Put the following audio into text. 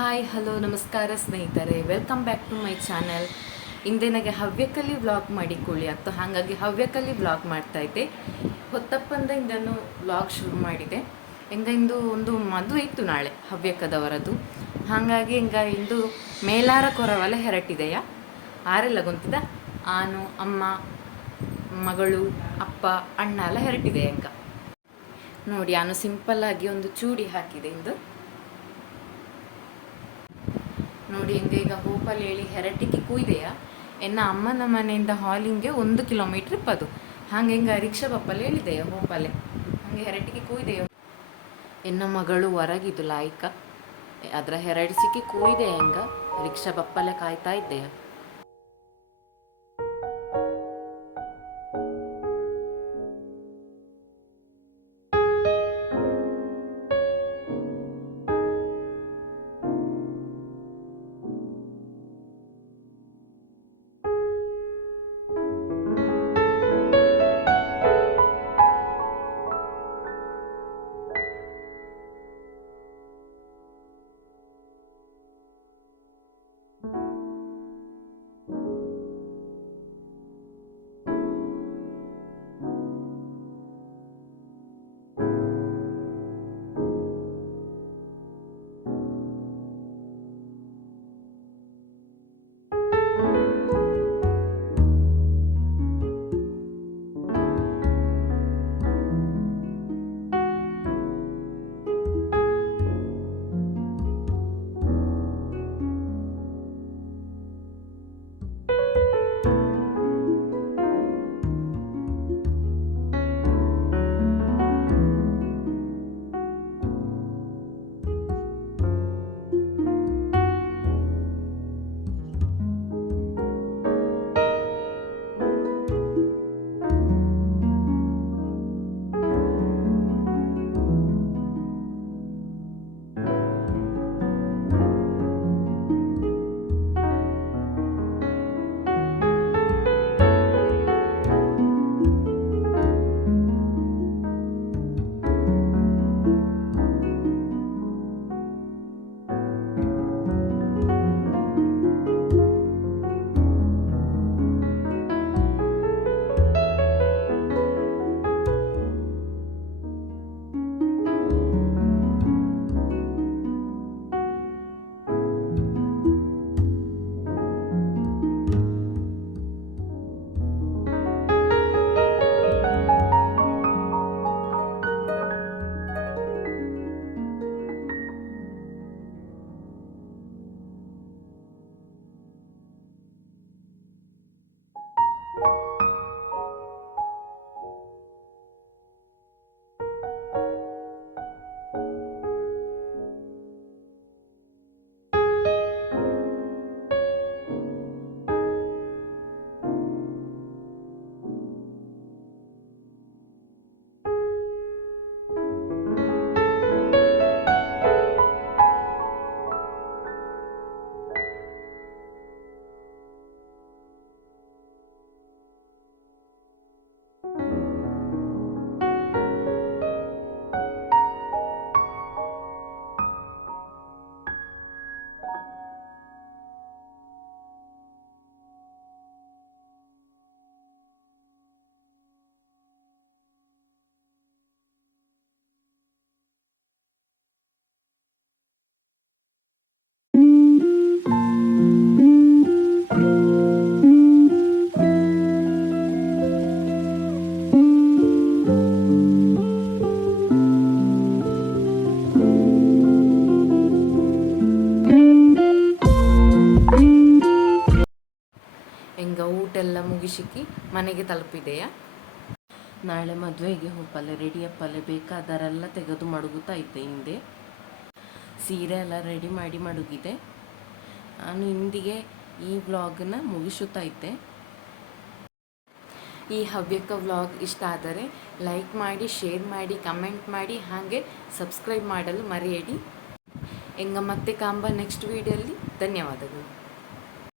Hi hello ನಮಸ್ಕಾರ ಸ್ನೇಹಿತರೆ, welcome back to my channel. ಇಂದೆ ನನಗೆ ಹವ್ಯಕಲಿ ವ್ಲಾಗ್ ಮಾಡಿಕೊಳ್ಳಿ ಆಗ್ತು, ಹಾಗಾಗಿ ಹವ್ಯಕಲಿ ವ್ಲಾಗ್ ಮಾಡ್ತಾಯಿದ್ದೆ. ಹೊತ್ತಪ್ಪಂದ ಇಂದನು ವ್ಲಾಗ್ ಶುರು ಮಾಡಿದೆ. ಇಂದು ಒಂದು ಮದುವೆ ಇತ್ತು ನಾಳೆ ಹವ್ಯಕದವರದು, ಹಾಗಾಗಿ ಇಂದು ಮೇಲಾರ ಕೊರವಲ್ಲ ಹೆರಟಿದೆಯ ಆರೆಲ್ಲ ಗೊಂತಿದ ಆನು ಅಮ್ಮ ಮಗಳು ಅಪ್ಪ ಅಣ್ಣ ಎಲ್ಲ ಹೆರಟಿದೆ. ನೋಡಿ, ನಾನು ಸಿಂಪಲ್ಲಾಗಿ ಒಂದು ಚೂಡಿ ಹಾಕಿದೆ ಇಂದು. ನೋಡಿ, ಈಗ ಹೋಪಲ್ಲಿ ಹೇಳಿ ಹೆರಟಿಗೆ ಕೂಯ್ದೆಯ ಎನ್ನ ಅಮ್ಮನ ಮನೆಯಿಂದ ಹಾಲಿಂಗೆ 1 ಕಿಲೋಮೀಟ್ರ್ ಇಪ್ಪದು. ಹಾಗೆ ರಿಕ್ಷಾ ಬಪ್ಪಲ್ಲಿ ಹೇಳಿದೆಯ ಹೋಪಲ್ಲೇ ಹಾಗೆ ಹೆರಟಿಗೆ ಕೂಯ್ದೆಯ. ಎನ್ನ ಮಗಳು ಹೊರಗಿದ್ದು ಲಾಯ್ಕ ಅದರ ಹೆರಡಿಸಿಕೆ ಕೂಯ್ದೆಯ ರಿಕ್ಷಾ ಬಪ್ಪಲ್ಲೇ ಕಾಯ್ತಾ ಇದ್ದೆಯ. ಊಟ ಎಲ್ಲ ಮುಗಿಸಿಕ್ಕಿ ಮನೆಗೆ ತಲುಪಿದೆಯಾ. ನಾಳೆ ಮದುವೆಗೆ ಹೋಗಲ್ಲ, ರೆಡಿಯಪ್ಪಲ್ಲೇ ಬೇಕಾದರೆಲ್ಲ ತೆಗೆದು ಮಡಗುತ್ತಾ ಇದ್ದೆ. ಹಿಂದೆ ಸೀರೆ ಎಲ್ಲ ರೆಡಿ ಮಾಡಿ ಮಡಗಿದೆ. ನಾನು ಇಂದಿಗೆ ಈ ವ್ಲಾಗನ್ನ ಮುಗಿಸುತ್ತಾ ಇದ್ದೆ. ಈ ಹವ್ಯಕ ವ್ಲಾಗ್ ಇಷ್ಟ ಆದರೆ ಲೈಕ್ ಮಾಡಿ, ಶೇರ್ ಮಾಡಿ, ಕಮೆಂಟ್ ಮಾಡಿ, ಹಾಗೆ ಸಬ್ಸ್ಕ್ರೈಬ್ ಮಾಡಲು ಮರೆಯಡಿ. ಮತ್ತೆ ಕಾಂಬ ನೆಕ್ಸ್ಟ್ ವಿಡಿಯೋಲಿ. ಧನ್ಯವಾದಗಳು.